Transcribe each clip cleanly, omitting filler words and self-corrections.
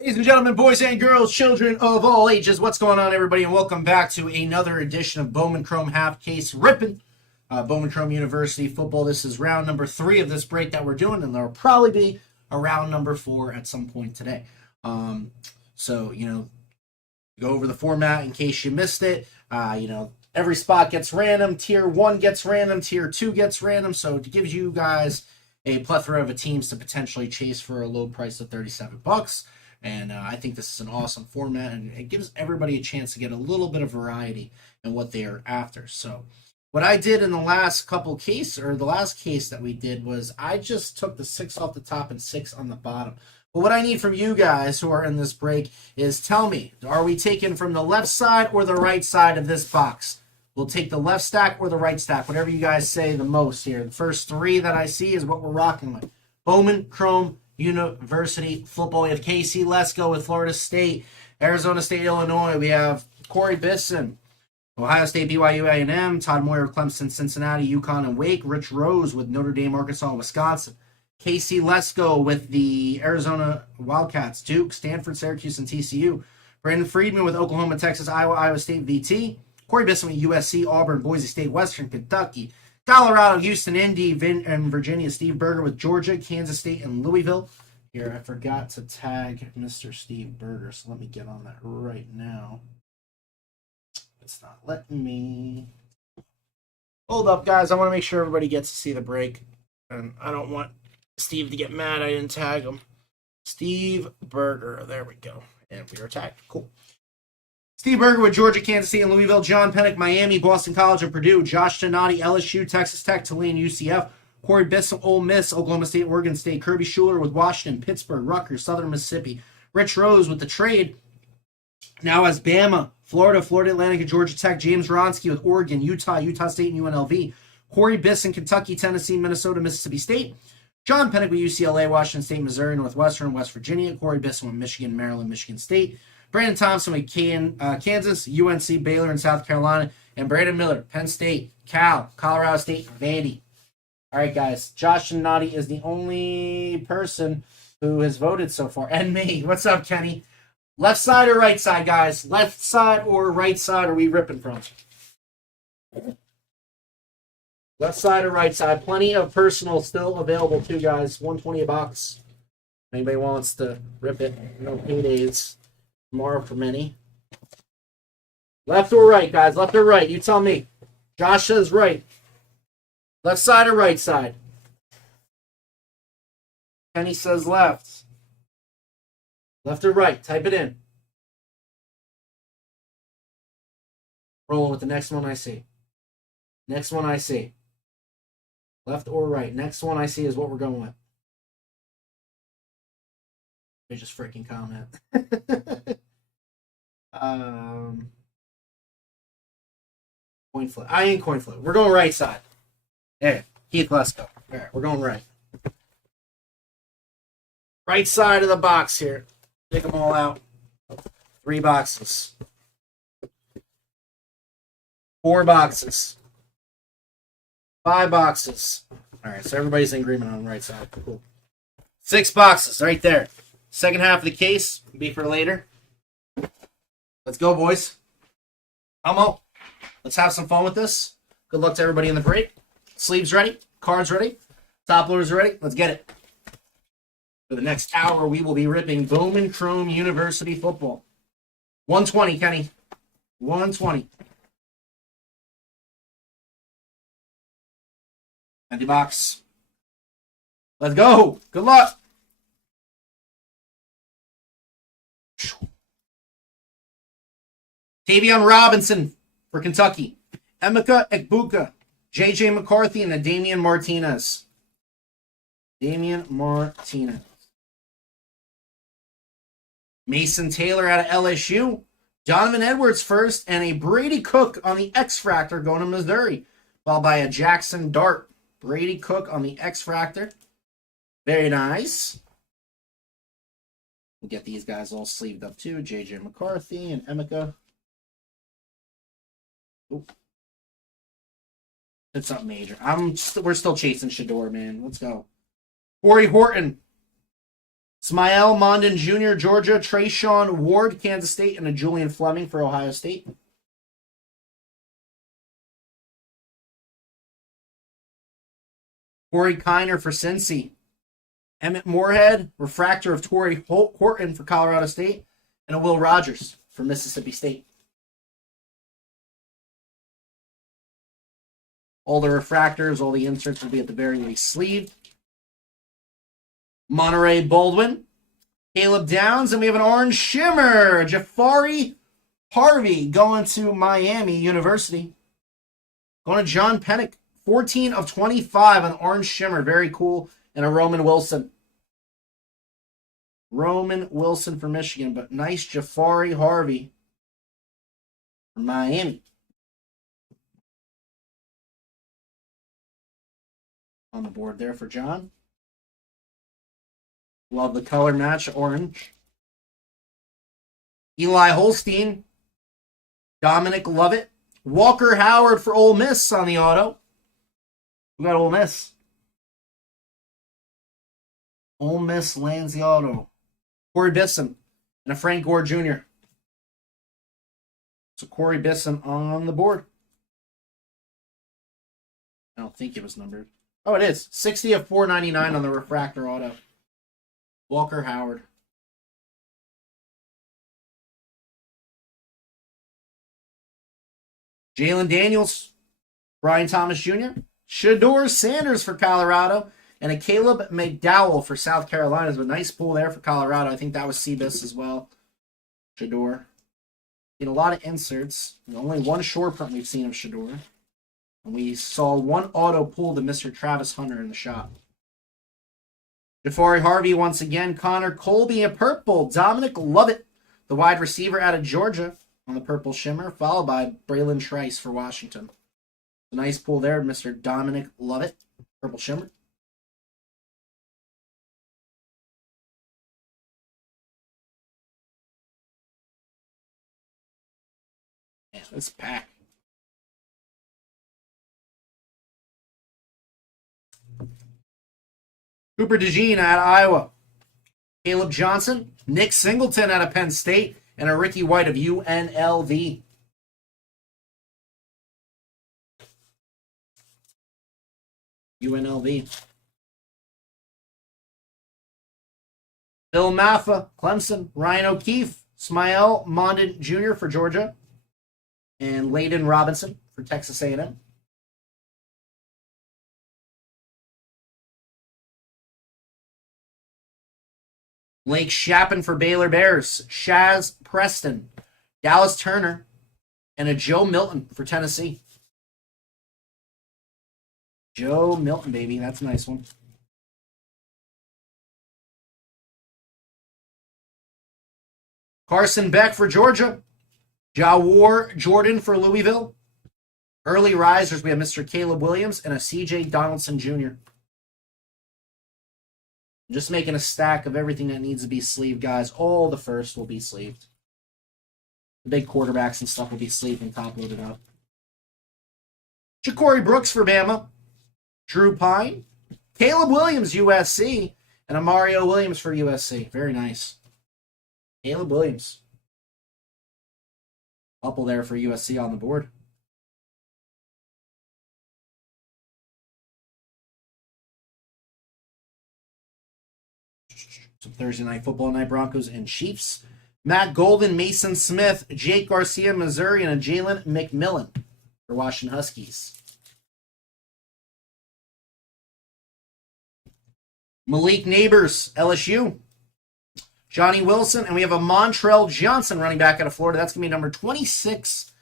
Ladies and gentlemen, boys and girls, children of all ages, what's going on, everybody, and welcome back to another edition of Bowman Chrome Half Case Rippin'. Bowman Chrome University football. This is round number 3 of this break that we're doing, and there'll probably be a round number 4 at some point today. Go over the format in case you missed it. Every spot gets random. Tier 1 gets random. Tier 2 gets random. So it gives you guys a plethora of teams to potentially chase for a low price of $37. And I think this is an awesome format, and it gives everybody a chance to get a little bit of variety in what they are after. So what I did in the last the last case that we did was I just took the 6 off the top and 6 on the bottom. But what I need from you guys who are in this break is tell me, are we taking from the left side or the right side of this box? We'll take the left stack or the right stack, whatever you guys say the most here. The first 3 that I see is what we're rocking with. Bowman, Chrome, University football. We have KC. Let's go with Florida State, Arizona State, Illinois. We have Corey Bisson, Ohio State, BYU, A&M, Todd Moyer, Clemson, Cincinnati, UConn, and Wake. Rich Rose with Notre Dame, Arkansas, and Wisconsin. KC. Let's go with the Arizona Wildcats, Duke, Stanford, Syracuse, and TCU. Brandon Friedman with Oklahoma, Texas, Iowa, Iowa State, VT. Corey Bisson with USC, Auburn, Boise State, Western Kentucky, Colorado, Houston, Indy, and Virginia. Steve Berger with Georgia, Kansas State, and Louisville. Here, I forgot to tag Mr. Steve Berger, so let me get on that right now. It's not letting me. Hold up, guys. I want to make sure everybody gets to see the break. And I don't want Steve to get mad I didn't tag him. Steve Berger. There we go. And we are tagged. Cool. Steve Berger with Georgia, Kansas State, and Louisville. John Pennick, Miami, Boston College, and Purdue. Josh Tenati, LSU, Texas Tech, Tulane, UCF. Corey Bisson, Ole Miss, Oklahoma State, Oregon State. Kirby Schuler with Washington, Pittsburgh, Rutgers, Southern Mississippi. Rich Rose with the trade. Now as Bama, Florida, Florida Atlantic, and Georgia Tech. James Ronsky with Oregon, Utah, Utah State, and UNLV. Corey Bisson, Kentucky, Tennessee, Minnesota, Mississippi State. John Pennick with UCLA, Washington State, Missouri, Northwestern, West Virginia. Corey Bisson with Michigan, Maryland, Michigan State. Brandon Thompson with Kansas, UNC, Baylor, and South Carolina. And Brandon Miller, Penn State, Cal, Colorado State, Vandy. All right, guys. Josh and Noddy is the only person who has voted so far. And me. What's up, Kenny? Left side or right side, guys? Left side or right side are we ripping from? Left side or right side? Plenty of personal still available, too, guys. $120 a box. Anybody wants to rip it? No paydays tomorrow for many. Left or right, guys? Left or right? You tell me. Josh says right. Left side or right side? Kenny says left. Left or right? Type it in. Rolling with the next one I see. Next one I see. Left or right? Next one I see is what we're going with. They just freaking comment. Coin flip. I ain't coin flip. We're going right side. Hey, Keith, let's go. All right, we're going right. Right side of the box here. Take them all out. 3 boxes. 4 boxes. 5 boxes. All right, so everybody's in agreement on the right side. Cool. 6 boxes right there. Second half of the case will be for later. Let's go, boys. Come on. Let's have some fun with this. Good luck to everybody in the break. Sleeves ready. Cards ready. Top loaders ready. Let's get it. For the next hour, we will be ripping Bowman Chrome University football. 120, Kenny. 120. Empty box. Let's go. Good luck. Tavion Robinson for Kentucky. Emeka Ekbuka. J.J. McCarthy and Damian Martinez. Damian Martinez. Mason Taylor out of LSU. Donovan Edwards first, and a Brady Cook on the X-Fractor going to Missouri. Followed by a Jackson Dart. Brady Cook on the X-Fractor. Very nice. We'll get these guys all sleeved up too. J.J. McCarthy and Emeka. Oop. It's not major. We're still chasing Shador, man. Let's go. Corey Horton. Smael Mondon Jr., Georgia. Trayshawn Ward, Kansas State. And a Julian Fleming for Ohio State. Corey Kiner for Cincy. Emmett Moorhead, refractor of Torrey Horton for Colorado State. And a Will Rogers for Mississippi State. All the refractors, all the inserts will be at the very least sleeved. Monterey Baldwin, Caleb Downs, and we have an orange shimmer. Jafari Harvey going to Miami University. Going to John Pennick, 14 of 25 on orange shimmer. Very cool. And a Roman Wilson. Roman Wilson for Michigan, but nice Jafari Harvey for Miami. On the board there for John. Love the color match, orange. Eli Holstein. Dominic Lovett. Walker Howard for Ole Miss on the auto. We got Ole Miss. Ole Miss lands the auto. Corey Bisson and a Frank Gore Jr. So Corey Bisson on the board. I don't think it was numbered. Oh, it is. 60 of 499 on the refractor auto. Walker Howard. Jalen Daniels. Brian Thomas Jr. Shador Sanders for Colorado. And a Caleb McDowell for South Carolina. So a nice pull there for Colorado. I think that was Cebus as well. Shador. In a lot of inserts. Only one short print we've seen of Shador. And we saw one auto pull to Mr. Travis Hunter in the shop. Jafari Harvey once again. Connor Colby in purple. Dominic Lovett, the wide receiver out of Georgia on the purple shimmer, followed by Braylon Trice for Washington. A nice pull there, Mr. Dominic Lovett, purple shimmer. Man, this pack. Cooper DeJean out of Iowa. Caleb Johnson, Nick Singleton out of Penn State, and a Ricky White of UNLV. UNLV. Bill Maffa, Clemson. Ryan O'Keefe, Smael Mondon Jr. for Georgia, and Layden Robinson for Texas A&M. Blake Shappen for Baylor Bears. Shaz Preston. Dallas Turner. And a Joe Milton for Tennessee. Joe Milton, baby. That's a nice one. Carson Beck for Georgia. Jawar Jordan for Louisville. Early risers, we have Mr. Caleb Williams and a C.J. Donaldson Jr. Just making a stack of everything that needs to be sleeved, guys. All the first will be sleeved. The big quarterbacks and stuff will be sleeved and top loaded up. Ja'Cory Brooks for Bama. Drew Pine. Caleb Williams, USC. And a Mario Williams for USC. Very nice. Caleb Williams. Couple there for USC on the board. Some Thursday night football night, Broncos and Chiefs. Matt Golden, Mason Smith, Jake Garcia, Missouri, and a Jalen McMillan for Washington Huskies. Malik Neighbors, LSU. Johnny Wilson, and we have a Montrell Johnson running back out of Florida. That's going to be number 26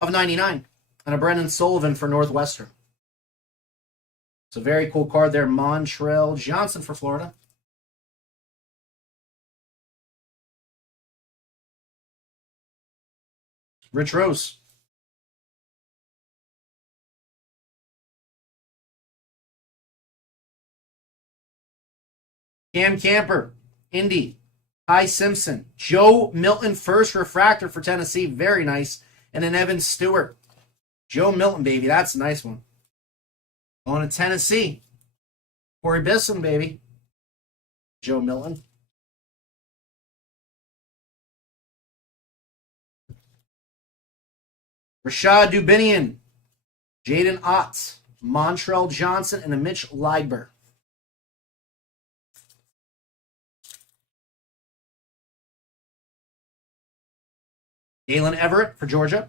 of 99. And a Brendan Sullivan for Northwestern. It's a very cool card there. Montrell Johnson for Florida. Rich Rose. Cam Camper, Indy. Ty Simpson. Joe Milton, first refractor for Tennessee. Very nice. And an Evan Stewart. Joe Milton, baby. That's a nice one. Going to Tennessee. Corey Bisson, baby. Joe Milton. Rashad Dubinian, Jaden Ott, Montrell Johnson, and a Mitch Leidber. Dalen Everett for Georgia.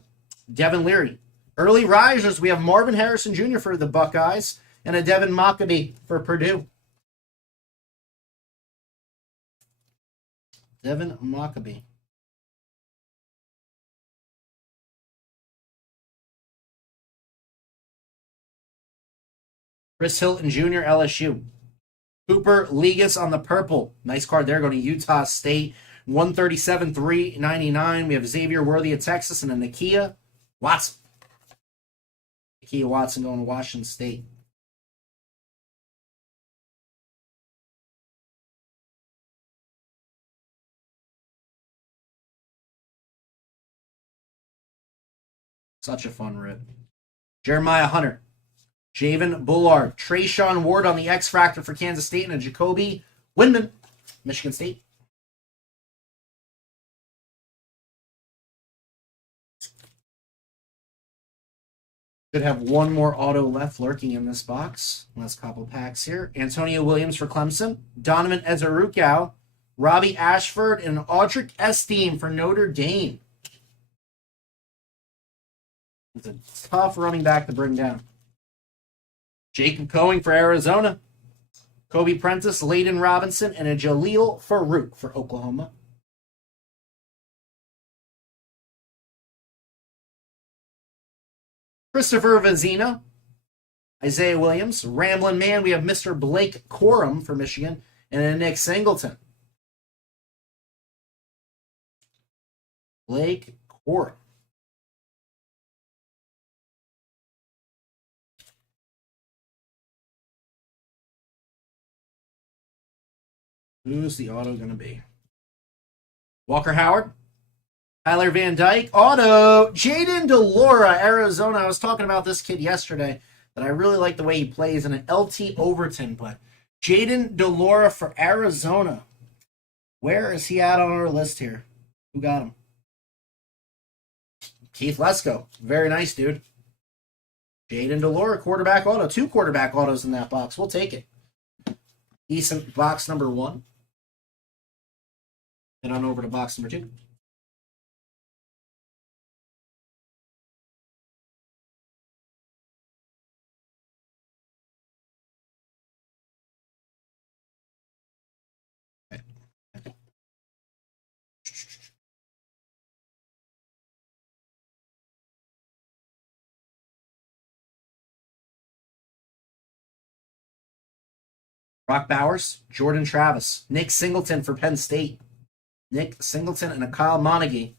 Devin Leary. Early risers, we have Marvin Harrison Jr. for the Buckeyes and a Devin Mockabee for Purdue. Devin Mockabee. Chris Hilton Jr., LSU. Cooper Legas on the purple. Nice card there going to Utah State. 137, 399. We have Xavier Worthy of Texas and a Nakia Watson. Nakia Watson going to Washington State. Such a fun rip. Jeremiah Hunter. Javen Bullard. Trayshawn Ward on the X Factor for Kansas State and a Jacoby Windman, Michigan State. Should have one more auto left lurking in this box. Last couple packs here. Antonio Williams for Clemson. Donovan Ezerukau. Robbie Ashford and Audric Esteen for Notre Dame. It's a tough running back to bring down. Jacob Cohen for Arizona. Kobe Prentice, Layden Robinson, and a Jaleel Farouk for Oklahoma. Christopher Vazina. Isaiah Williams. Ramblin' Man, we have Mr. Blake Corum for Michigan, and a Nick Singleton. Blake Corum. Who's the auto going to be? Walker Howard. Tyler Van Dyke. Auto. Jaden DeLora, Arizona. I was talking about this kid yesterday, that I really like the way he plays in an LT Overton. But Jaden DeLora for Arizona. Where is he at on our list here? Who got him? Keith Lesko. Very nice, dude. Jaden DeLora, quarterback auto. 2 quarterback autos in that box. We'll take it. Decent box number 1. Head on over to box number 2. Brock Bowers, Jordan Travis, Nick Singleton for Penn State. Nick Singleton and a Kyle Monaghy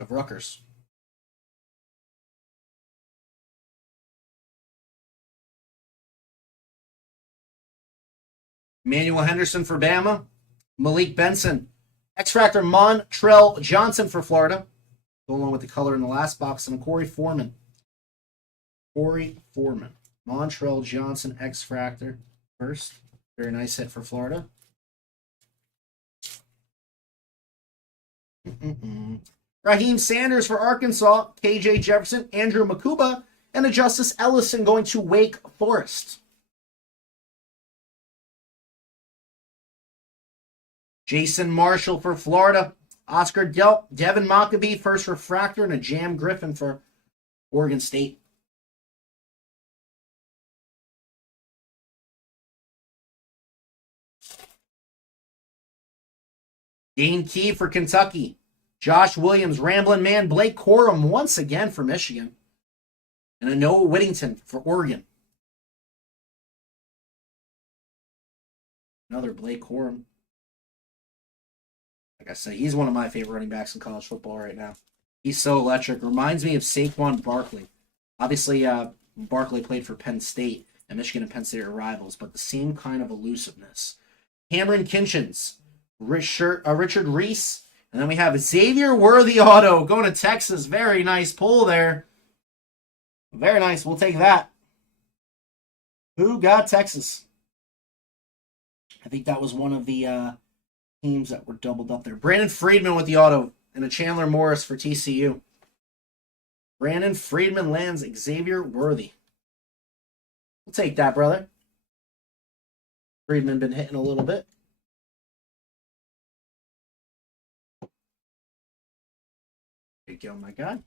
of Rutgers. Emmanuel Henderson for Bama. Malik Benson. X-Factor Montrell Johnson for Florida. Go along with the color in the last box. And Corey Foreman. Montrell Johnson X-Factor first. Very nice hit for Florida. Raheem Sanders for Arkansas. KJ Jefferson. Andrew Makuba. And a Justice Ellison going to Wake Forest. Jason Marshall for Florida. Oscar Devin Mockabee, first refractor, and a Jam Griffin for Oregon State. Dane Key for Kentucky. Josh Williams, Ramblin' Man, Blake Corum once again for Michigan. And a Noah Whittington for Oregon. Another Blake Corum. Like I said, he's one of my favorite running backs in college football right now. He's so electric. Reminds me of Saquon Barkley. Obviously, Barkley played for Penn State, and Michigan and Penn State are rivals, but the same kind of elusiveness. Cameron Kinchins, Richard Reese, and then we have Xavier Worthy auto going to Texas. Very nice pull there. Very nice. We'll take that. Who got Texas? I think that was one of the teams that were doubled up there. Brandon Friedman with the auto and a Chandler Morris for TCU. Brandon Friedman lands Xavier Worthy. We'll take that, brother. Friedman been hitting a little bit. There you go, my guy.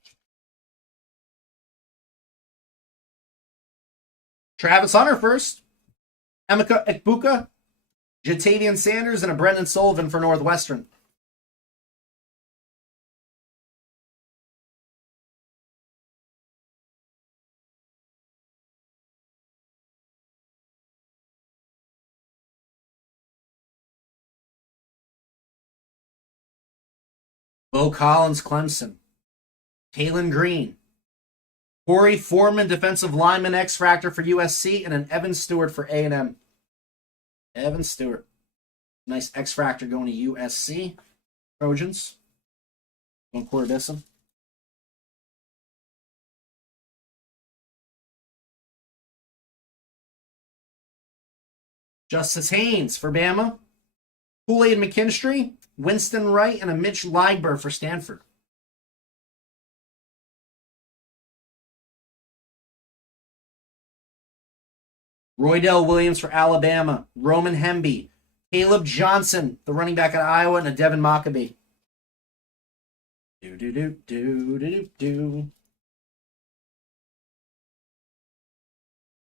Travis Hunter first. Emeka Ekbuka, Jatavian Sanders, and a Brendan Sullivan for Northwestern. Bo Collins, Clemson. Kalen Green. Corey Foreman, defensive lineman, X-Factor for USC, and an Evan Stewart for A&M. Evan Stewart. Nice X-Factor going to USC. Trojans. Don't quarter this him. Justice Haynes for Bama. Kool-Aid McKinstry, Winston Wright, and a Mitch Ligber for Stanford. Roydell Williams for Alabama. Roman Hemby. Caleb Johnson, the running back at Iowa, and a Devin Mockabee.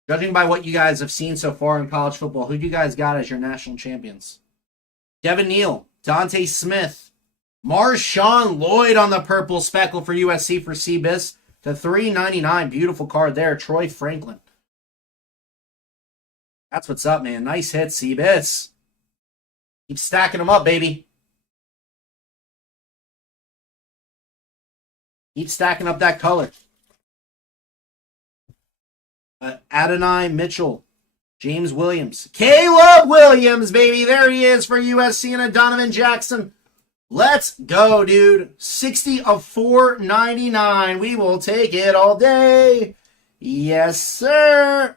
Judging by what you guys have seen so far in college football, who do you guys got as your national champions? Devin Neal, Dante Smith, Marshawn Lloyd on the purple speckle for USC for CBIS to $3.99. Beautiful card there. Troy Franklin. That's what's up, man. Nice hit, CBIS. Keep stacking them up, baby. Keep stacking up that color. Adonai Mitchell. James Williams. Caleb Williams, baby. There he is for USC and a Donovan Jackson. Let's go, dude. 60 of 499. We will take it all day. Yes, sir.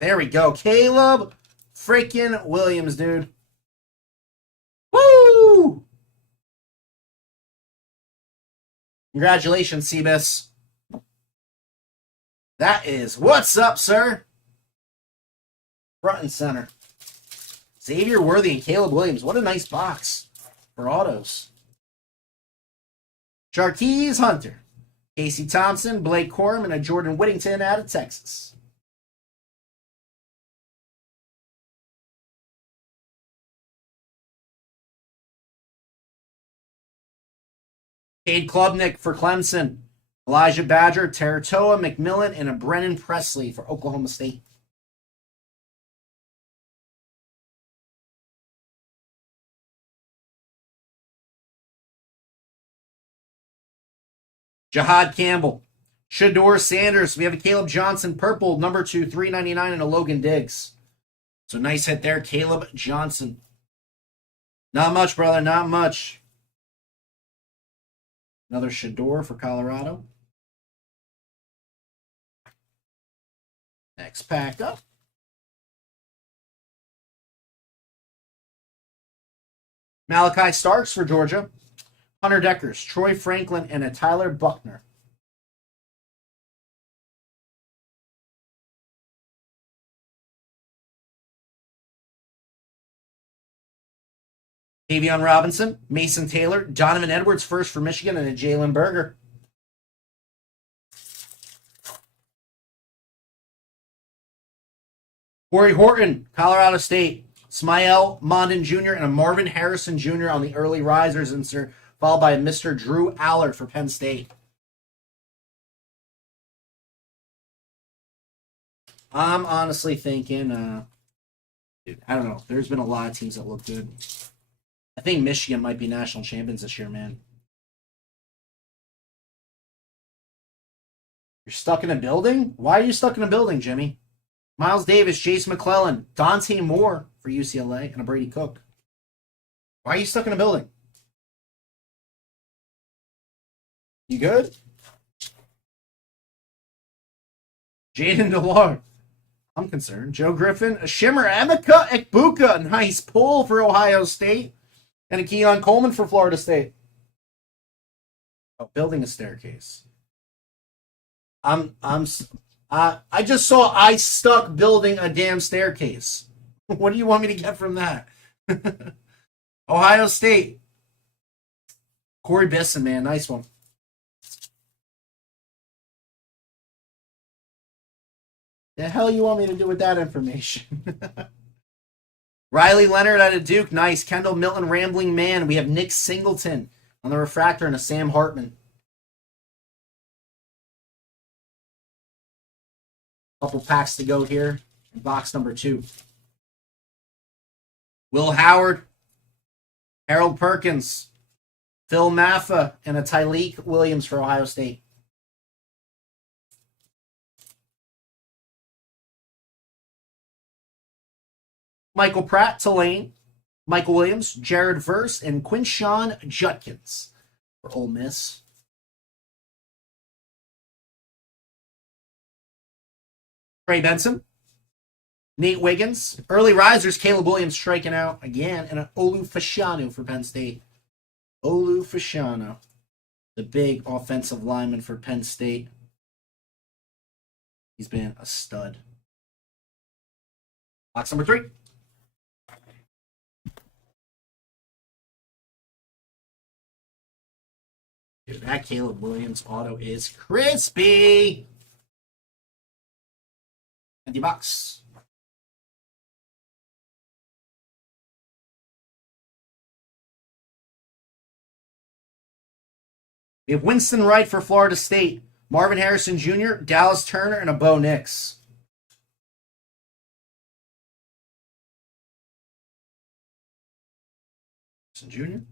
There we go. Caleb freaking Williams, dude. Woo! Congratulations, CBIS. That is what's up, sir. Front and center. Xavier Worthy and Caleb Williams. What a nice box for autos. Jarquez Hunter. Casey Thompson, Blake Corum, and a Jordan Whittington out of Texas. Cade Klubnik for Clemson. Elijah Badger, Teratoa, McMillan, and a Brennan Presley for Oklahoma State. Jahad Campbell. Shador Sanders. We have a Caleb Johnson purple, number 2, $3.99, and a Logan Diggs. So nice hit there, Caleb Johnson. Not much, brother, not much. Another Shador for Colorado. Next pack up. Malachi Starks for Georgia. Hunter Deckers, Troy Franklin, and a Tyler Buckner. Davion Robinson, Mason Taylor, Donovan Edwards first for Michigan, and a Jalen Berger. Corey Horton, Colorado State. Smael Mondin Jr. and a Marvin Harrison Jr. on the early risers insert, followed by Mr. Drew Allard for Penn State. I'm honestly thinking, dude, I don't know. There's been a lot of teams that look good. I think Michigan might be national champions this year, man. You're stuck in a building? Why are you stuck in a building, Jimmy? Miles Davis, Jace McClellan, Dante Moore for UCLA, and a Brady Cook. Why are you stuck in a building? You good? Jaden DeLar. I'm concerned. Joe Griffin, a Shimmer, Emeka Ekbuka. Nice pull for Ohio State. And a Keon Coleman for Florida State. Oh, building a staircase. I just saw I stuck building a damn staircase. What do you want me to get from that? Ohio State. Corey Bisson, man. Nice one. The hell you want me to do with that information? Riley Leonard out of Duke. Nice. Kendall Milton, Rambling Man. We have Nick Singleton on the refractor and a Sam Hartman. Couple packs to go here. Box number 2. Will Howard, Harold Perkins, Phil Maffa, and a Tyleek Williams for Ohio State. Michael Pratt, Tulane, Michael Williams, Jared Verse, and Quinshon Judkins for Ole Miss. Trey Benson, Nate Wiggins, early risers, Caleb Williams striking out again, and an Olu Fashanu for Penn State. Olu Fashanu, the big offensive lineman for Penn State. He's been a stud. Box number 3. Dude, that Caleb Williams auto is crispy. Empty box. We have Winston Wright for Florida State, Marvin Harrison Jr., Dallas Turner, and a Bo Nix. Harrison Jr.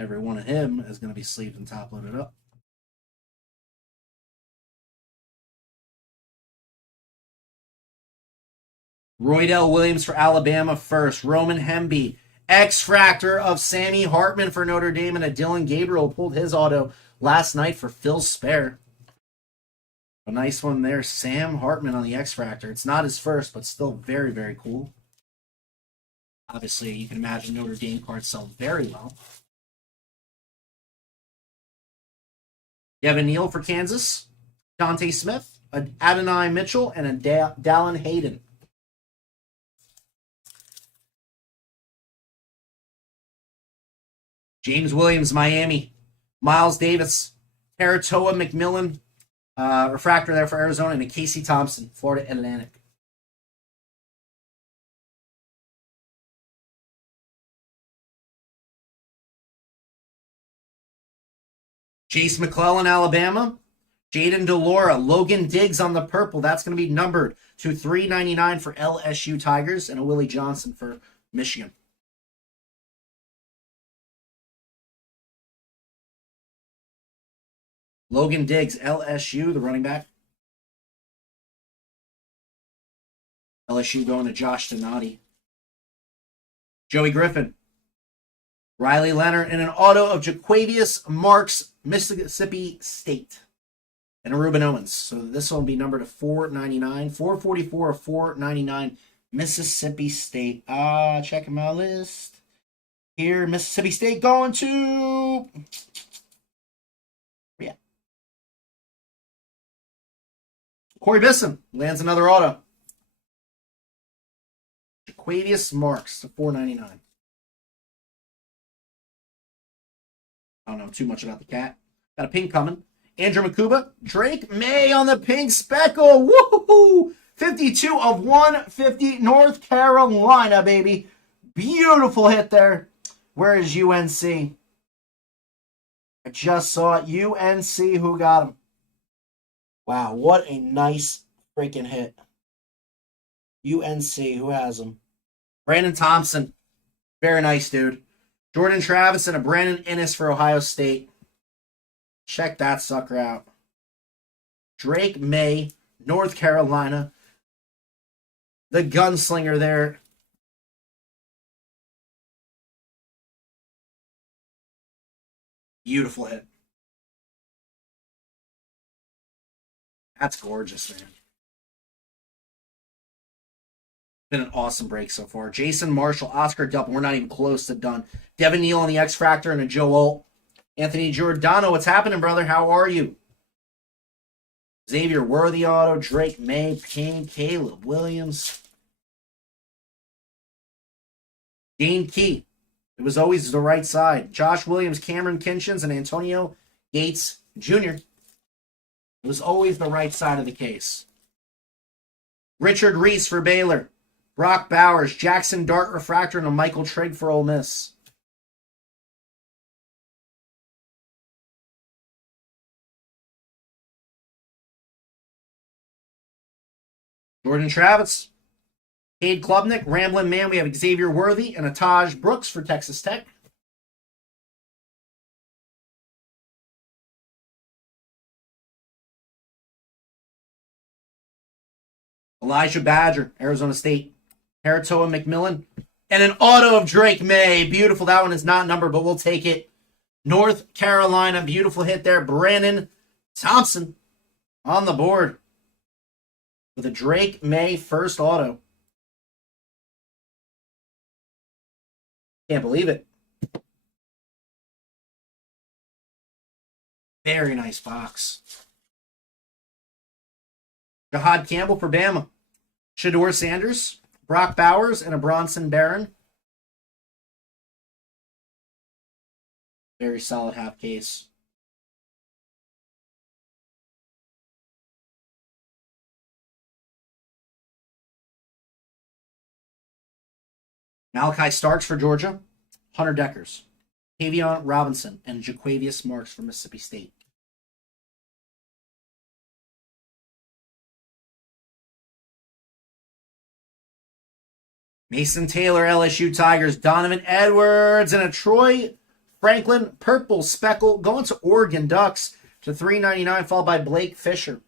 Every one of him is going to be sleeved and top loaded up. Roydell Williams for Alabama first. Roman Hemby. X-Fractor of Sammy Hartman for Notre Dame, and a Dylan Gabriel pulled his auto last night for Phil Spare. A nice one there. Sam Hartman on the X-Fractor. It's not his first, but still very, very cool. Obviously, you can imagine Notre Dame cards sell very well. Devin Neal for Kansas. Dante Smith, Adonai Mitchell, and a Dallin Hayden. James Williams, Miami. Miles Davis. Teratoa McMillan. Refractor there for Arizona. And a Casey Thompson, Florida Atlantic. Chase McClellan, Alabama. Jaden DeLora. Logan Diggs on the purple. That's going to be numbered to $3.99 for LSU Tigers. And a Willie Johnson for Michigan. Logan Diggs, LSU, the running back. LSU going to Josh Donati. Joey Griffin. Riley Leonard, and an auto of Jaquavius Marks, Mississippi State. And a Ruben Owens. So this one will be numbered to $4.99. $4.44 of $4.99. Mississippi State. Checking my list. Here, Mississippi State going to... Yeah. Corey Bisson lands another auto. Jaquavius Marks to $4.99. I don't know too much about the cat. Got a pink coming. Andrew Makuba. Drake May on the pink speckle. Woohoo! 52 of 150. North Carolina, baby. Beautiful hit there. Where is UNC? I just saw it. UNC, who got him? Wow, what a nice freaking hit. UNC, who has him? Brandon Thompson. Very nice, dude. Jordan Travis and a Brandon Innes for Ohio State. Check that sucker out. Drake May, North Carolina. The gunslinger there. Beautiful hit. That's gorgeous, man. Been an awesome break so far. Jason Marshall, Oscar Delpin. We're not even close to done. Devin Neal on the X Factor and a Joe Alt. Anthony Giordano, what's happening, brother? How are you? Xavier Worthy auto. Drake May, Payne, Caleb Williams. Dane Key. It was always the right side. Josh Williams, Cameron Kinchins, and Antonio Gates Jr. It was always the right side of the case. Richard Reese for Baylor. Brock Bowers, Jackson Dart Refractor, and a Michael Trigg for Ole Miss. Jordan Travis. Cade Klubnik, Ramblin' Man. We have Xavier Worthy and a Taj Brooks for Texas Tech. Elijah Badger, Arizona State. Haritoa McMillan. And an auto of Drake May. Beautiful. That one is not numbered, but we'll take it. North Carolina. Beautiful hit there. Brandon Thompson on the board with a Drake May first auto. Can't believe it. Very nice box. Jahad Campbell for Bama. Shador Sanders, Brock Bowers, and a Bronson Barron. Very solid half case. Malachi Starks for Georgia. Hunter Deckers. Tavion Robinson and Jaquavius Marks for Mississippi State. Mason Taylor, LSU Tigers. Donovan Edwards and a Troy Franklin purple speckle going to Oregon Ducks to $3.99, followed by Blake Fisher.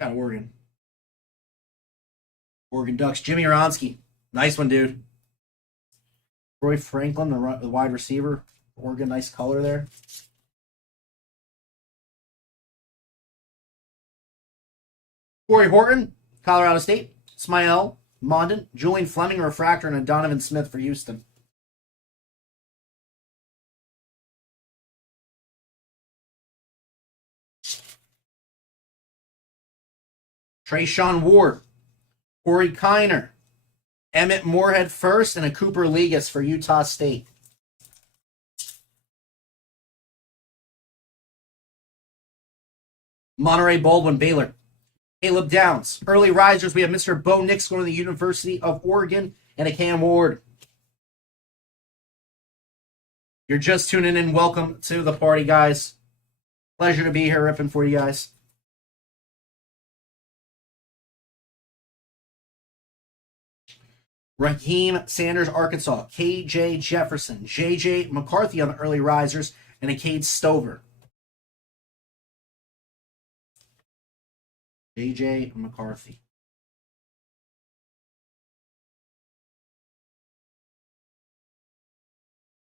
Got Oregon. Oregon Ducks. Jimmy Aronski. Nice one, dude. Troy Franklin, the wide receiver. Oregon, nice color there. Corey Horton, Colorado State. Smael Mondin, Julian Fleming, refractor, and a Donovan Smith for Houston. Trayshawn Ward, Corey Kiner, Emmett Moorhead first, and a Cooper Legas for Utah State. Monterey Baldwin, Baylor. Caleb Downs. Early risers, we have Mr. Bo Nix going to the University of Oregon, and a Cam Ward. You're just tuning in. Welcome to the party, guys. Pleasure to be here ripping for you guys. Raheem Sanders, Arkansas. KJ Jefferson. JJ McCarthy on the early risers, and a Cade Stover. JJ McCarthy.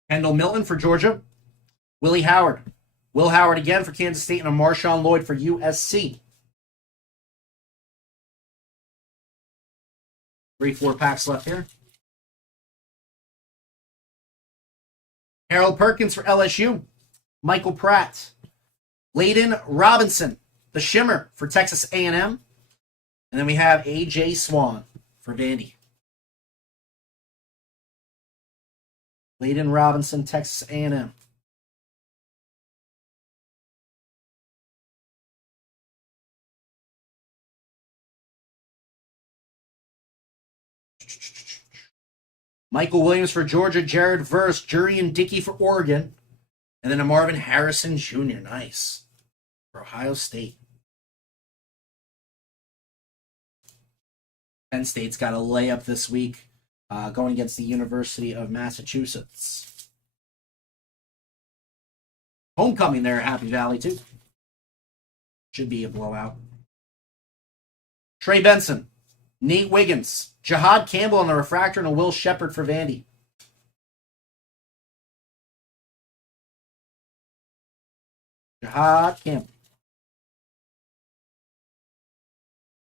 Kendall Milton for Georgia. Willie Howard. Will Howard again for Kansas State, and a Marshawn Lloyd for USC. 3-4 packs left here. Harold Perkins for LSU. Michael Pratt. Layden Robinson, the Shimmer for Texas A&M. And then we have A.J. Swan for Vandy. Layden Robinson, Texas A&M. Michael Williams for Georgia, Jared Verse, Jurian Dickey for Oregon, and then a Marvin Harrison Jr. Nice. For Ohio State. Penn State's got a layup this week going against the University of Massachusetts. Homecoming there at Happy Valley, too. Should be a blowout. Trey Benson, Nate Wiggins, Jahad Campbell on the refractor, and a Will Shepard for Vandy. Jahad Campbell.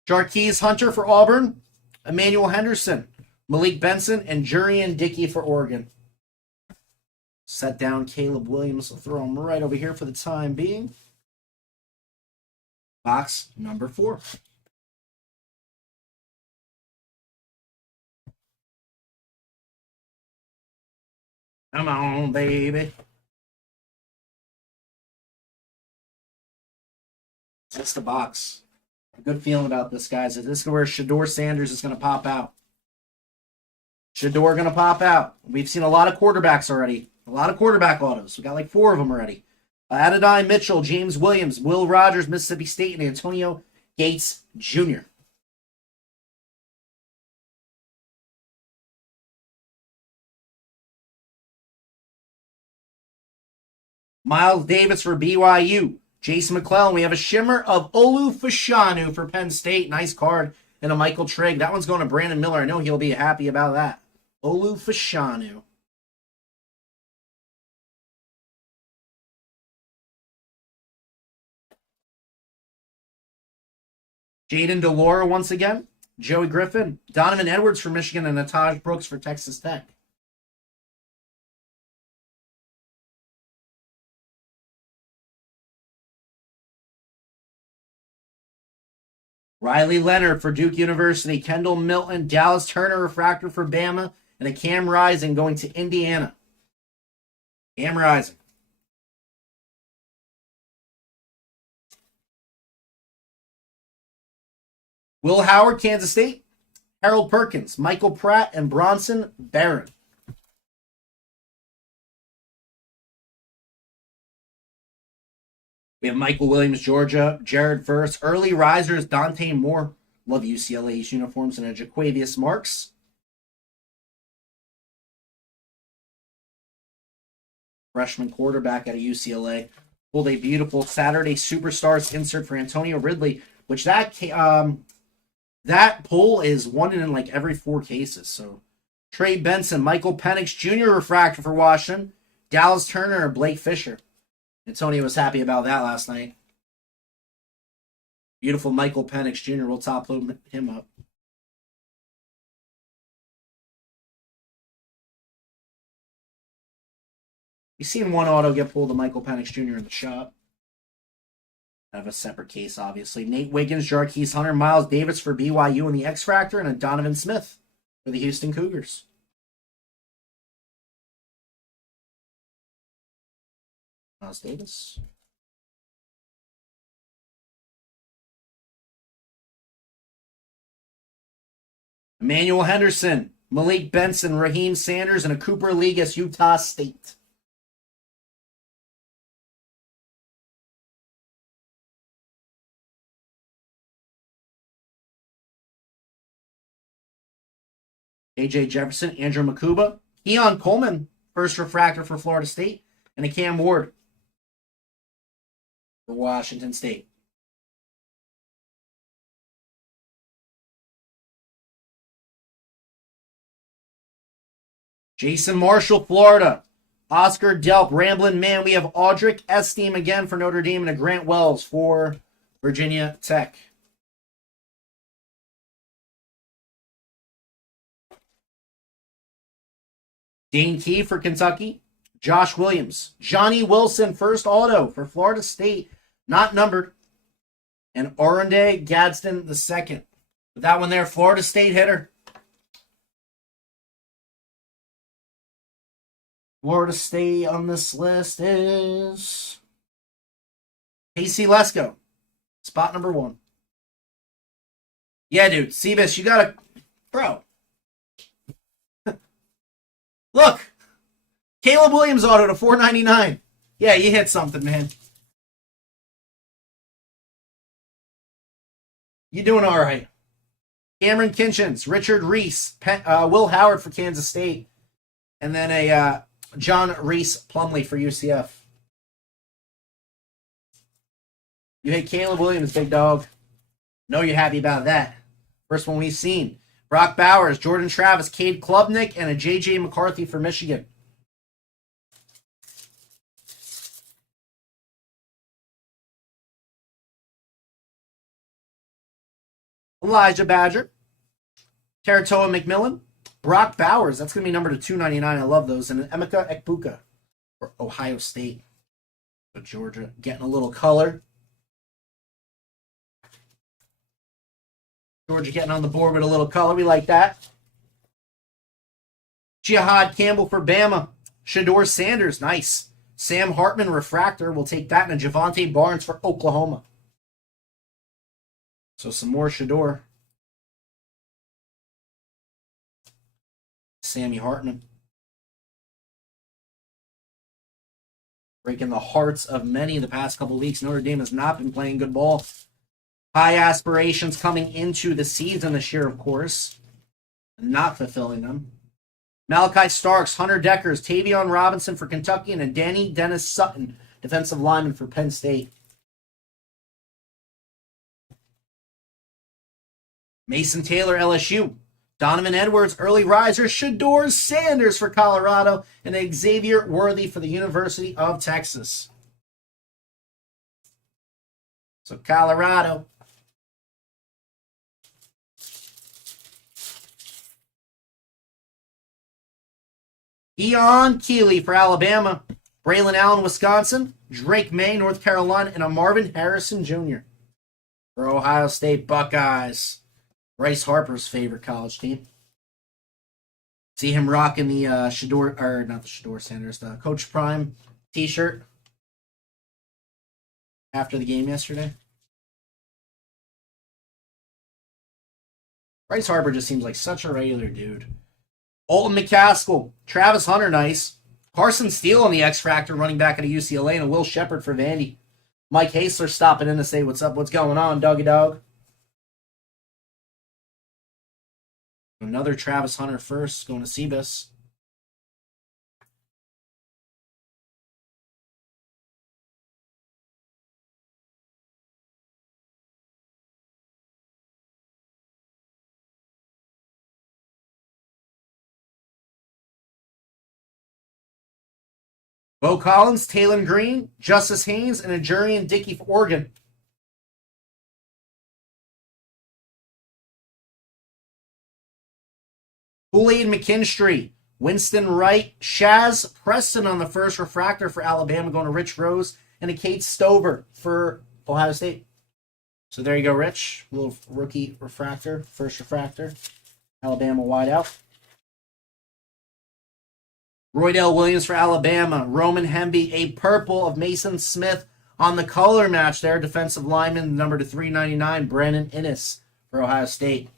Jarquez Hunter for Auburn. Emmanuel Henderson. Malik Benson. And Jurian Dickey for Oregon. Set down Caleb Williams. I'll throw him right over here for the time being. Box number 4. Come on, baby. That's the box. A good feeling about this, guys. This is where Shedeur Sanders is going to pop out. Shedeur going to pop out. We've seen a lot of quarterbacks already. A lot of quarterback autos. We got like 4 of them already. Adonai Mitchell, James Williams, Will Rogers, Mississippi State, and Antonio Gates Jr. Miles Davis for BYU. Jason McClellan. We have a shimmer of Olu Fashanu for Penn State. Nice card. And a Michael Trigg. That one's going to Brandon Miller. I know he'll be happy about that. Olu Fashanu. Jaden DeLaura once again. Joey Griffin. Donovan Edwards for Michigan and Nataj Brooks for Texas Tech. Riley Leonard for Duke University. Kendall Milton. Dallas Turner refractor for Bama. And a Cam Rising going to Indiana. Cam Rising. Will Howard, Kansas State. Harold Perkins, Michael Pratt, and Bronson Barron. We have Michael Williams, Georgia. Jared Verse. Early risers, Dante Moore. Love UCLA's uniforms. And a Jaquavius Marks. Freshman quarterback out of UCLA. Pulled a beautiful Saturday Superstars insert for Antonio Ridley, which that pull is 1 in like every 4 cases. So Trey Benson, Michael Penix Jr. refractor for Washington. Dallas Turner, and Blake Fisher. Antonio was happy about that last night. Beautiful Michael Penix Jr. We'll top load him up. You've seen one auto get pulled to Michael Penix Jr. in the shop. I have a separate case, obviously. Nate Wiggins, Jarquez Hunter, Miles Davis for BYU in the X Factor, and a Donovan Smith for the Houston Cougars. Miles Davis. Emmanuel Henderson, Malik Benson, Raheem Sanders, and a Cooper Legas, Utah State. A.J. Jefferson, Andrew Makuba, Keon Coleman, first refractor for Florida State, and a Cam Ward for Washington State. Jason Marshall, Florida. Oscar Delp, Ramblin' Man. We have Audric Estim again for Notre Dame and a Grant Wells for Virginia Tech. Dane Key for Kentucky. Josh Williams. Johnny Wilson, first auto for Florida State. Not numbered. And Oronde Gadsden the second. With that one there, Florida State hitter. Florida State on this list is Casey Lesko. Spot number 1. Yeah, dude. Ceebus, you gotta... Bro. Look. Caleb Williams auto to $4.99. Yeah, you hit something, man. You doing all right. Cameron Kinchins, Richard Reese, Will Howard for Kansas State, and then a John Reese Plumley for UCF. You hit Caleb Williams, big dog. Know you're happy about that. First one we've seen. Brock Bowers, Jordan Travis, Cade Klubnik, and a J.J. McCarthy for Michigan. Elijah Badger, Teratoa McMillan, Brock Bowers. That's going to be number to 299. I love those. And an Emeka Ekbuka for Ohio State. But Georgia getting a little color. Georgia getting on the board with a little color. We like that. Jihad Campbell for Bama. Shador Sanders. Nice. Sam Hartman refractor. We'll take that. And a Javante Barnes for Oklahoma. So some more Shador. Sammy Hartman. Breaking the hearts of many the past couple of weeks. Notre Dame has not been playing good ball. High aspirations coming into the season this year, of course. Not fulfilling them. Malachi Starks, Hunter Deckers, Tavion Robinson for Kentucky, and Danny Dennis Sutton, defensive lineman for Penn State. Mason Taylor, LSU. Donovan Edwards, early riser. Shador Sanders for Colorado. And Xavier Worthy for the University of Texas. So Colorado. Eon Keeley for Alabama. Braylon Allen, Wisconsin. Drake May, North Carolina. And a Marvin Harrison Jr. for Ohio State Buckeyes. Bryce Harper's favorite college team. See him rocking the Shador, or not the Shador Sanders, the Coach Prime t-shirt after the game yesterday. Bryce Harper just seems like such a regular dude. Alton McCaskill, Travis Hunter, nice. Carson Steele on the X Factor, running back at UCLA, and Will Shepard for Vandy. Mike Hasler stopping in to say what's up, what's going on, doggy dog. Another Travis Hunter first, going to Ceebus. Bo Collins, Taylor Green, Justice Haynes, and a Jurian Dickey for Oregon. Kool-Aid McKinstry, Winston Wright, Shaz Preston on the first refractor for Alabama, going to Rich Rose, and a Kate Stover for Ohio State. So there you go, Rich. Little rookie refractor, first refractor. Alabama wideout. Roydell Williams for Alabama. Roman Hemby, a purple of Mason Smith on the color match there. Defensive lineman, number to 399, Brandon Innes for Ohio State.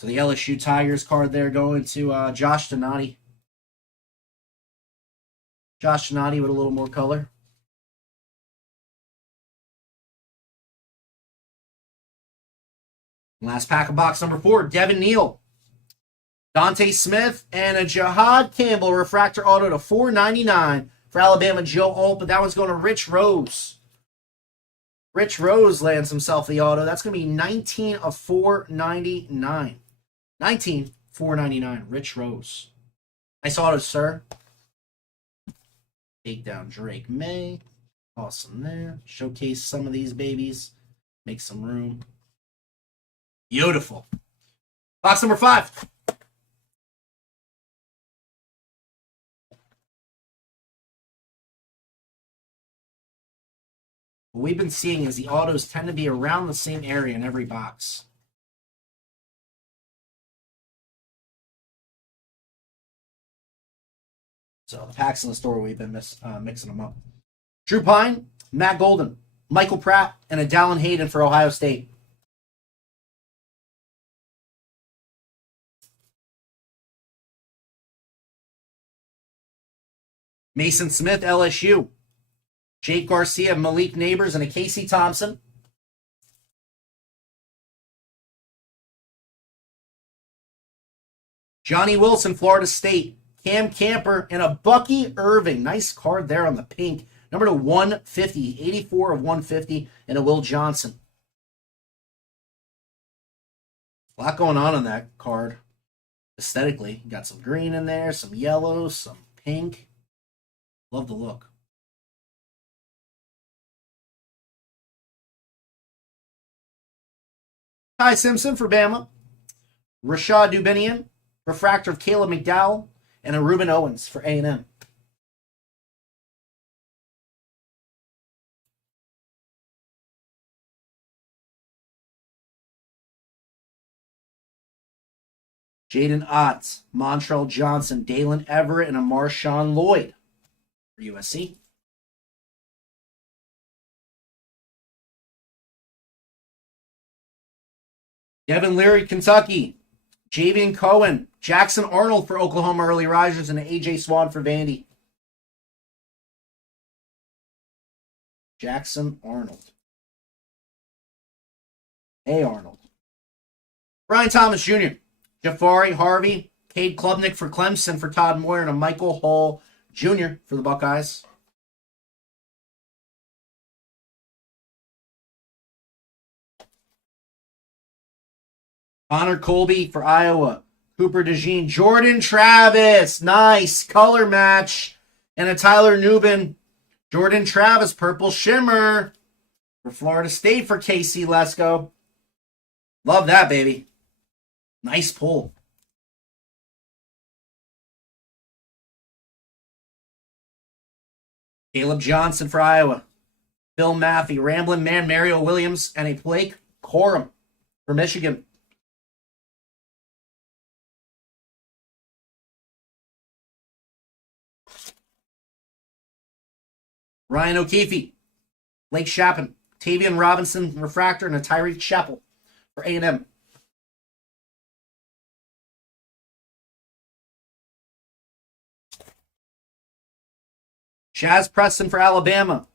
So the LSU Tigers card there going to Josh Donati. Josh Donati with a little more color. Last pack of box number 4, Devin Neal. Dante Smith and a Jihad Campbell refractor auto to 499 for Alabama, Joe Alt, but that one's going to Rich Rose. Rich Rose lands himself the auto. That's going to be 19 of 499. 19, 499, Rich Rose. Nice auto, sir. Take down Drake May. Awesome there. Showcase some of these babies. Make some room. Beautiful. Box number 5. What we've been seeing is the autos tend to be around the same area in every box. So the packs in the store, we've been mixing them up. Drew Pine, Matt Golden, Michael Pratt, and a Dallin Hayden for Ohio State. Mason Smith, LSU. Jake Garcia, Malik Neighbors, and a Casey Thompson. Johnny Wilson, Florida State. Cam Camper, and a Bucky Irving. Nice card there on the pink. Number to 150, 84 of 150, and a Will Johnson. A lot going on that card. Aesthetically, got some green in there, some yellow, some pink. Love the look. Ty Simpson for Bama. Rashad Dubinian. Refractor of Caleb McDowell. And a Reuben Owens for A&M. Jaden Ott, Montrell Johnson, Dalen Everett, and a Marshawn Lloyd for USC. Devin Leary, Kentucky. Javian Cohen, Jackson Arnold for Oklahoma early risers, and AJ Swan for Vandy. Jackson Arnold. Hey, Arnold. Brian Thomas Jr., Jafari Harvey, Cade Klubnik for Clemson for Todd Moyer, and a Michael Hall Jr. for the Buckeyes. Connor Colby for Iowa. Cooper DeJean. Jordan Travis. Nice. Color match. And a Tyler Newbin. Jordan Travis. Purple Shimmer. For Florida State for KC Lesko. Love that, baby. Nice pull. Caleb Johnson for Iowa. Phil Maffey. Ramblin' Man. Mario Williams. And a Blake Corum for Michigan. Ryan O'Keefe, Blake Shappen, Tavian Robinson, Refractor, and a Tyreek Chappell for A&M. Chaz Preston for Alabama.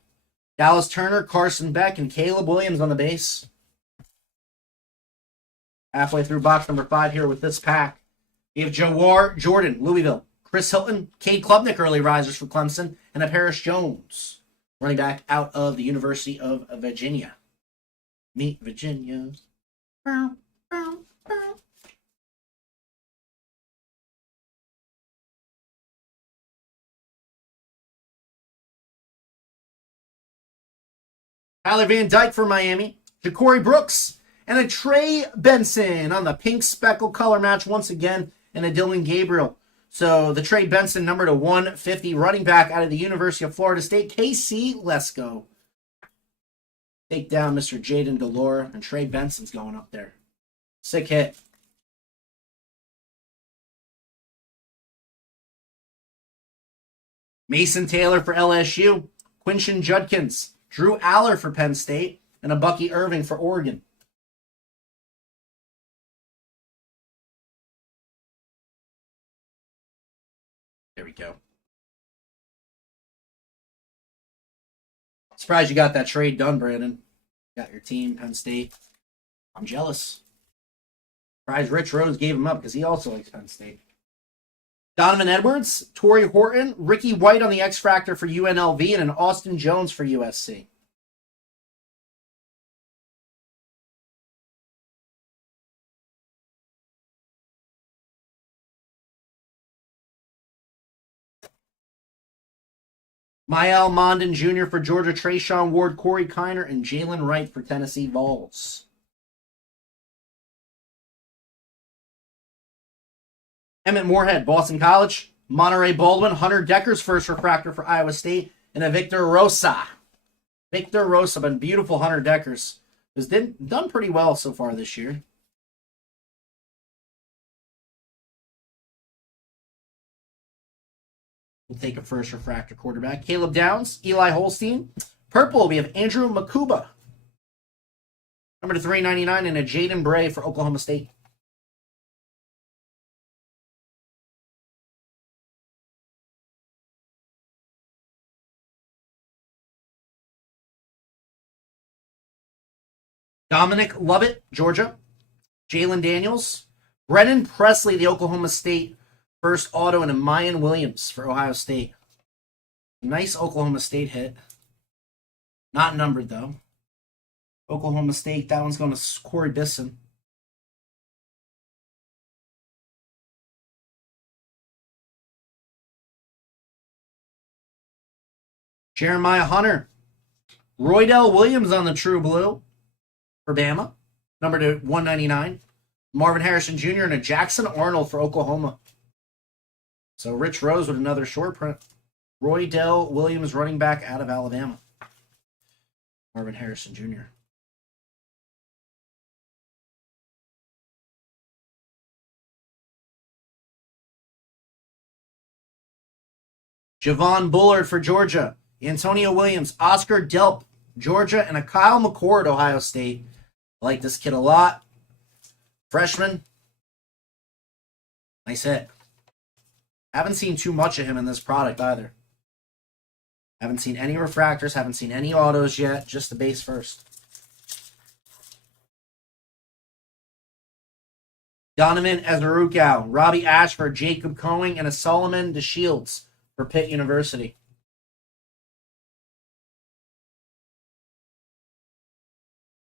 Dallas Turner, Carson Beck, and Caleb Williams on the base. Halfway through box number 5 here with this pack. We have Jawar Jordan, Louisville. Chris Hilton, Cade Klubnik, early risers for Clemson, and a Paris Jones, running back out of the University of Virginia. Meet Virginia. Tyler Van Dyke for Miami. Ja'Cory Brooks. And a Trey Benson on the pink speckle color match once again. And a Dylan Gabriel. So the Trey Benson number to 150 running back out of the University of Florida State. KC, let's go. Take down Mr. Jaden Delora. And Trey Benson's going up there. Sick hit. Mason Taylor for LSU. Quinton Judkins. Drew Aller for Penn State. And a Bucky Irving for Oregon. There we go. Surprised you got that trade done, Brandon. Got your team, Penn State. I'm jealous. Surprised Rich Rose gave him up because he also likes Penn State. Donovan Edwards, Torrey Horton, Ricky White on the X Factor for UNLV, and an Austin Jones for USC. Mael Mondon Jr. for Georgia, Trayshawn Ward, Corey Kiner, and Jalen Wright for Tennessee Vols. Emmett Moorhead, Boston College. Monterey Baldwin, Hunter Decker's first refractor for Iowa State, and a Victor Rosa. Victor Rosa, been beautiful Hunter Deckers. Has done pretty well so far this year. We'll take a first refractor quarterback. Caleb Downs, Eli Holstein. Purple, we have Andrew Makuba. Number to 399, and a Jaden Bray for Oklahoma State. Dominic Lovett, Georgia. Jalen Daniels. Brennan Presley, the Oklahoma State first auto, and a Mayan Williams for Ohio State. Nice Oklahoma State hit. Not numbered, though. Oklahoma State, that one's going to Corey Bisson. Jeremiah Hunter. Roydell Williams on the True Blue for Bama. Number to 199. Marvin Harrison Jr. and a Jackson Arnold for Oklahoma. So Rich Rose with another short print. Roy Dell Williams, running back out of Alabama. Marvin Harrison Jr. Javon Bullard for Georgia. Antonio Williams, Oscar Delp, Georgia, and a Kyle McCord, Ohio State. I like this kid a lot. Freshman. Nice hit. Haven't seen too much of him in this product either. Haven't seen any refractors, haven't seen any autos yet, just the base first. Donovan Ezerukau, Robbie Ashford, Jacob Coing, and a Solomon DeShields for Pitt University.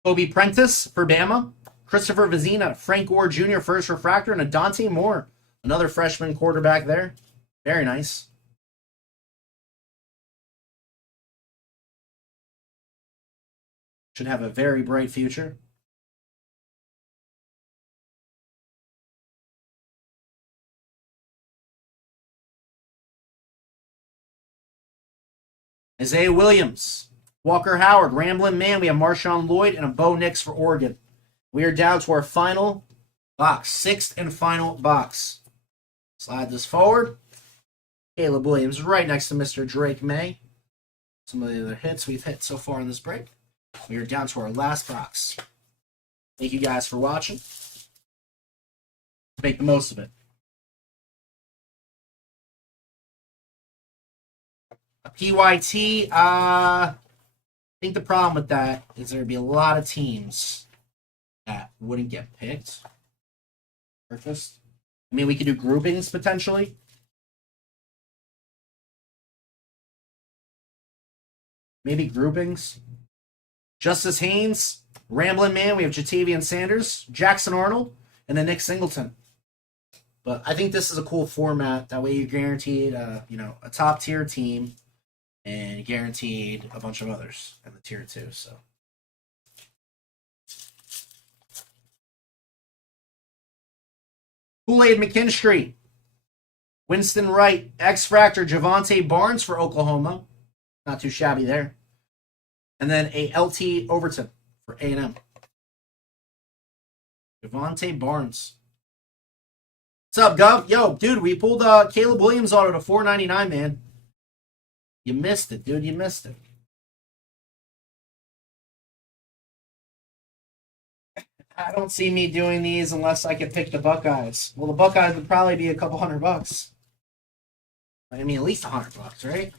Kobe Prentice for Bama. Christopher Vizina, Frank Gore Jr., first refractor, and a Dante Moore, another freshman quarterback there. Very nice. Should have a very bright future. Isaiah Williams, Walker Howard, Ramblin' Man. We have Marshawn Lloyd and a Bo Nix for Oregon. We are down to our final box, sixth and final box. Slide this forward. Caleb Williams right next to Mr. Drake May. Some of the other hits we've hit so far in this break. We are down to our last box. Thank you guys for watching. Make the most of it. A PYT, I think the problem with that is there'd be a lot of teams that wouldn't get picked. Purchased. I mean, we could do groupings potentially. Maybe groupings. Justice Haynes, Ramblin' Man. We have Jatavian Sanders, Jackson Arnold, and then Nick Singleton. But I think this is a cool format. That way you're guaranteed, a top tier team, and guaranteed a bunch of others in the tier 2. So. Kool-Aid McKinstry, Winston Wright, X-Fractor, Javante Barnes for Oklahoma. Not too shabby there. And then a LT Overton for A&M. Javante Barnes. What's up, Gov? Yo, dude, we pulled Caleb Williams auto to $4.99, man. You missed it, dude. You missed it. I don't see me doing these unless I could pick the Buckeyes. Well, the Buckeyes would probably be a couple $100. I mean, at least $100, right?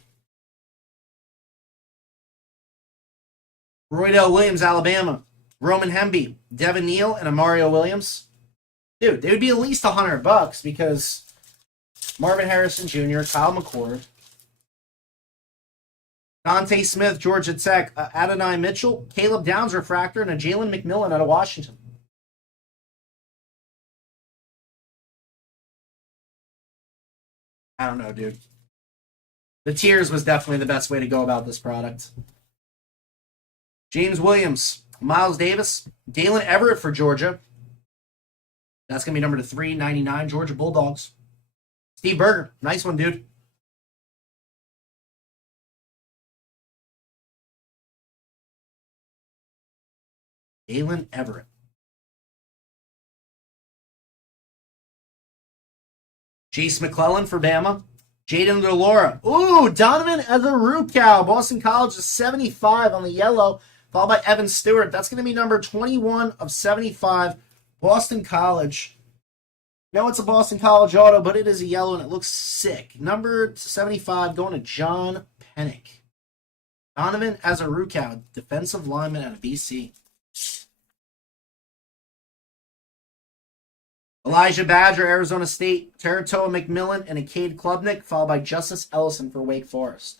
Roydell Williams, Alabama. Roman Hemby, Devin Neal, and a Mario Williams. Dude, they would be at least $100 because Marvin Harrison Jr., Kyle McCord, Dante Smith, Georgia Tech, Adonai Mitchell, Caleb Downs refractor, and a Jalen McMillan out of Washington. I don't know, dude. The tiers was definitely the best way to go about this product. James Williams, Miles Davis, Dalen Everett for Georgia. That's going to be number to 399, Georgia Bulldogs. Steve Berger, nice one, dude. Dalen Everett. Chase McClellan for Bama. Jaden DeLora. Ooh, Donovan Ezerukau. Boston College is 75 on the yellow, followed by Evan Stewart. That's going to be number 21 of 75. Boston College. No, it's a Boston College auto, but it is a yellow, and it looks sick. Number 75 going to John Pennick. Donovan Ezerukau, defensive lineman out of BC. Elijah Badger, Arizona State. Teratoa McMillan and a Cade Klubnik, followed by Justice Ellison for Wake Forest.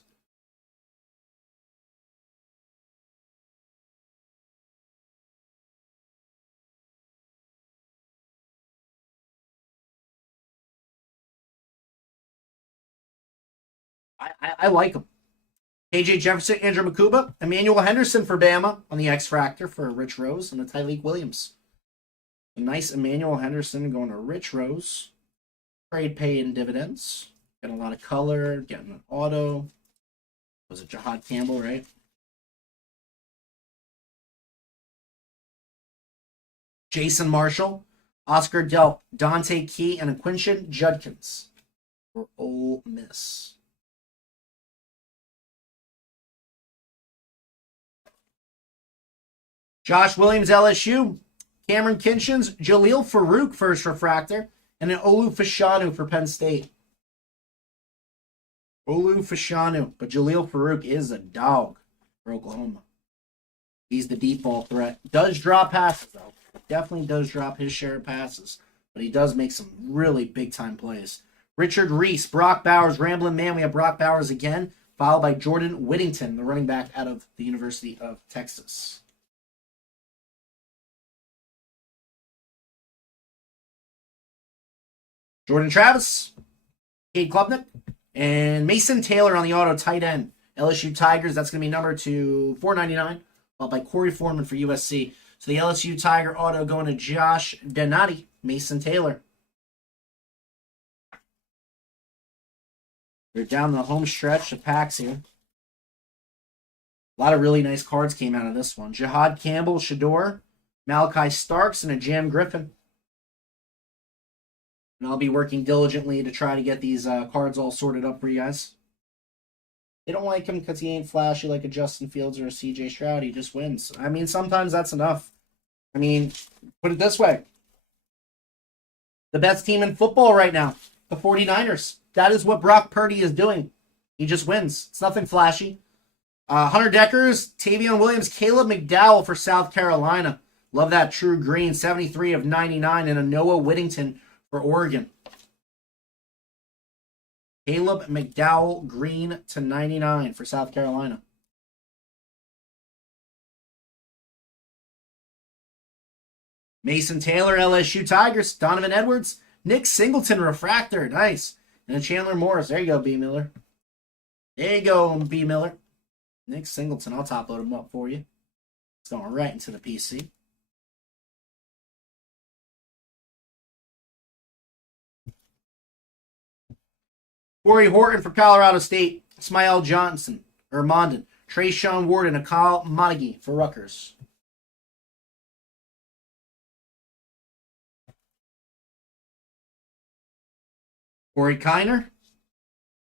I like him. KJ Jefferson, Andrew Makuba, Emmanuel Henderson for Bama on the X Factor for Rich Rose, and a Tyleek Williams A nice Emmanuel Henderson going to Rich Rose. Trade pay and dividends. Getting a lot of color. Getting an auto. Was it Jihad Campbell, right? Jason Marshall. Oscar Delp. Dante Key and Quinton Judkins for Ole Miss. Josh Williams, LSU. Cameron Kinchins, Jaleel Farouk, first refractor, and an Olu Fashanu for Penn State. Olu Fashanu, but Jaleel Farouk is a dog for Oklahoma. He's the deep ball threat. Does drop passes, though. Definitely does drop his share of passes, but he does make some really big-time plays. Richard Reese, Brock Bowers, Ramblin' Man. We have Brock Bowers again, followed by Jordan Whittington, the running back out of the University of Texas. Jordan Travis, Cade Klubnik, and Mason Taylor on the auto tight end. LSU Tigers, that's going to be number to 499, followed by Corey Foreman for USC. So the LSU Tiger auto going to Josh Donati, Mason Taylor. They're down the home stretch of packs here. A lot of really nice cards came out of this one. Jihad Campbell, Shador, Malachi Starks, and a Jam Griffin. And I'll be working diligently to try to get these cards all sorted up for you guys. They don't like him because he ain't flashy like a Justin Fields or a CJ Stroud. He just wins. I mean, sometimes that's enough. I mean, put it this way. The best team in football right now, the 49ers. That is what Brock Purdy is doing. He just wins. It's nothing flashy. Hunter Deckers, Tavion Williams, Caleb McDowell for South Carolina. Love that true green, 73 of 99, and a Noah Whittington for Oregon. Caleb McDowell, green to 99 for South Carolina. Mason Taylor, LSU Tigers. Donovan Edwards. Nick Singleton, refractor. Nice. And Chandler Morris. There you go, B. Miller. There you go, B. Miller. Nick Singleton. I'll top load him up for you. It's going right into the PC. Corey Horton for Colorado State. Smael Johnson, Mondon. Trayshawn Ward and Akal Monaghy for Rutgers. Corey Kiner,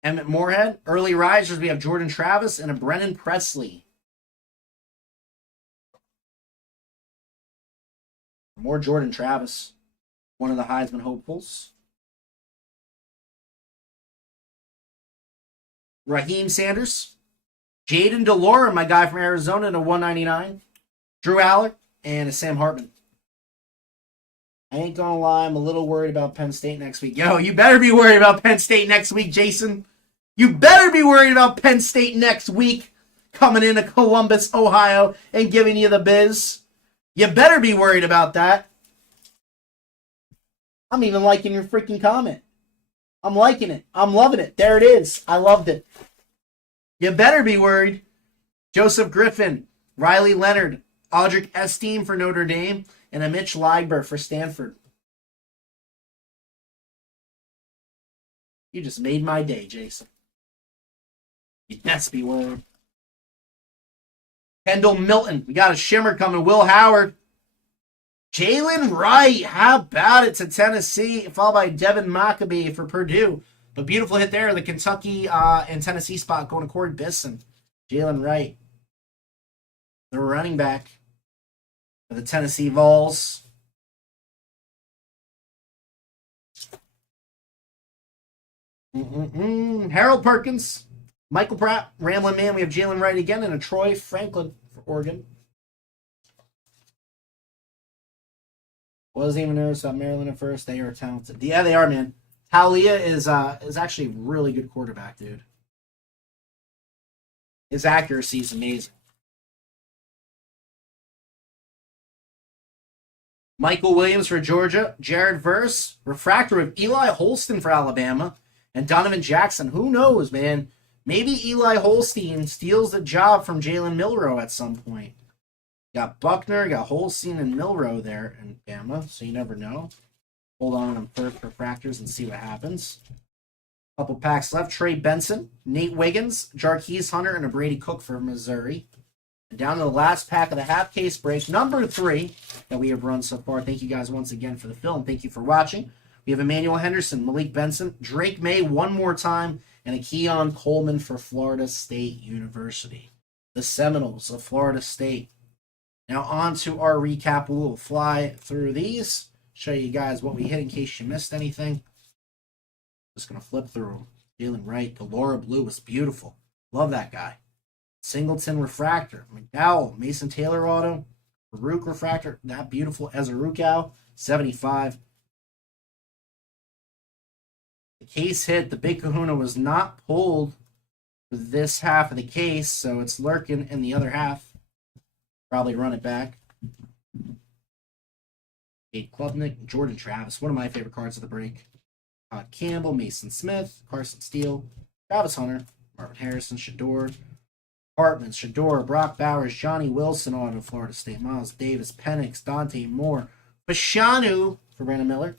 Emmett Moorhead. Early risers, we have Jordan Travis and a Brennan Presley. More Jordan Travis, one of the Heisman hopefuls. Raheem Sanders, Jaden DeLore, my guy from Arizona, to 199. Drew Aller, and a Sam Hartman. I ain't gonna lie, I'm a little worried about Penn State next week. Yo, you better be worried about Penn State next week, Jason. You better be worried about Penn State next week coming into Columbus, Ohio, and giving you the biz. You better be worried about that. I'm even liking your freaking comment. I'm liking it. I'm loving it. There it is. I loved it. You better be worried. Joseph Griffin, Riley Leonard, Audric Estime for Notre Dame, and a Mitch Ligber for Stanford. You just made my day, Jason. You best be worried. Kendall Milton. We got a shimmer coming. Will Howard. Jalen Wright. How about it to Tennessee? Followed by Devin Maccabee for Purdue. But beautiful hit there. The Kentucky and Tennessee spot going to Corey Bisson. Jalen Wright. The running back for the Tennessee Vols. Harold Perkins. Michael Pratt. Ramblin' Man. We have Jalen Wright again. And a Troy Franklin for Oregon. Wasn't even nervous about Maryland at first. They are talented. Yeah, they are, man. Talia is actually a really good quarterback, dude. His accuracy is amazing. Michael Williams for Georgia. Jared Verse. Refractor of Eli Holston for Alabama. And Donovan Jackson. Who knows, man? Maybe Eli Holstein steals the job from Jalen Milroe at some point. Got Buckner, got Holstein and Milrow there in Bama, so you never know. Hold on to them first refractors and see what happens. Couple packs left. Trey Benson, Nate Wiggins, Jarquez Hunter, and a Brady Cook for Missouri. And down to the last pack of the half case break, number 3 that we have run so far. Thank you guys once again for the film. Thank you for watching. We have Emmanuel Henderson, Malik Benson, Drake May one more time, and a Keon Coleman for Florida State University. The Seminoles of Florida State. Now on to our recap. We will fly through these, show you guys what we hit in case you missed anything. Just going to flip through them. Jalen Wright, the Laura Blue was beautiful. Love that guy. Singleton Refractor, McDowell, Mason Taylor Auto, Farouk Refractor, that beautiful Ezerukau, 75. The case hit. The Big Kahuna was not pulled for this half of the case, so it's lurking in the other half. Probably run it back. Kate Klubnik, Jordan Travis, one of my favorite cards of the break. Todd Campbell, Mason Smith, Carson Steele, Travis Hunter, Marvin Harrison, Shador, Hartman, Shador, Brock Bowers, Johnny Wilson, Auto, Florida State, Miles Davis, Penix, Dante Moore, Fashanu for Brandon Miller,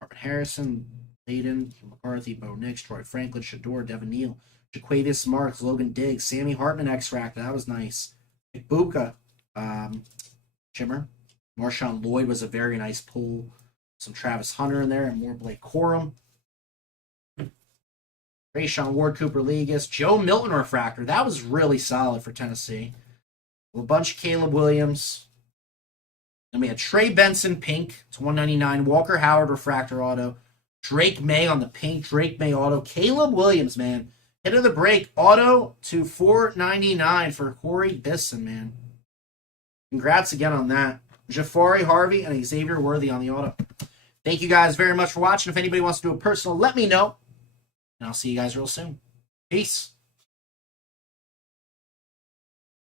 Marvin Harrison, Layden, McCarthy, Bo Nix, Troy Franklin, Shador, Devin Neal, Jaquavius Marks, Logan Diggs, Sammy Hartman, X-Factor, that was nice. Ibuka, Shimmer, Marshawn Lloyd was a very nice pull. Some Travis Hunter in there and more Blake Corum. Rayshawn Ward, Cooper Legas, Joe Milton Refractor. That was really solid for Tennessee. A bunch of Caleb Williams. Then we had Trey Benson, pink, to 199. Walker Howard, Refractor Auto. Drake May on the pink, Drake May Auto. Caleb Williams, man. Hit of the break, Auto to 499 for Corey Bisson, man. Congrats again on that. Jafari Harvey and Xavier Worthy on the auto. Thank you guys very much for watching. If anybody wants to do a personal, let me know. And I'll see you guys real soon. Peace.